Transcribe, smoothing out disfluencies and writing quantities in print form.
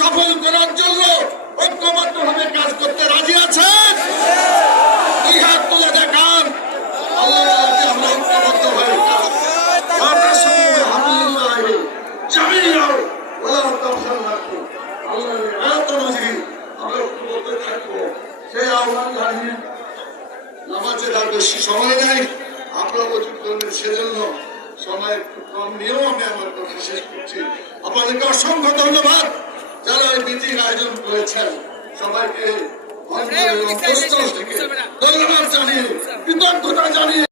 সফল করার জন্য ঐক্যবদ্ধভাবে কাজ করতে রাজি আছেন? এই হাত তুলে দেখান। আল্লাহ আমরা ঐক্যবদ্ধ হয়ে সেই আহ্বান জানিয়ে নামাজের আর বেশি সময় নেই, আমরা উচিত করবেন, সেজন্য সময় একটু কম নিয়েও আমি আমার কথা শেষ করছি। আপনাদেরকে অসংখ্য ধন্যবাদ যারা এই মিটিং আয়োজন করেছেন। সবাইকে ধন্যবাদ জানিয়ে, কৃতজ্ঞতা জানিয়ে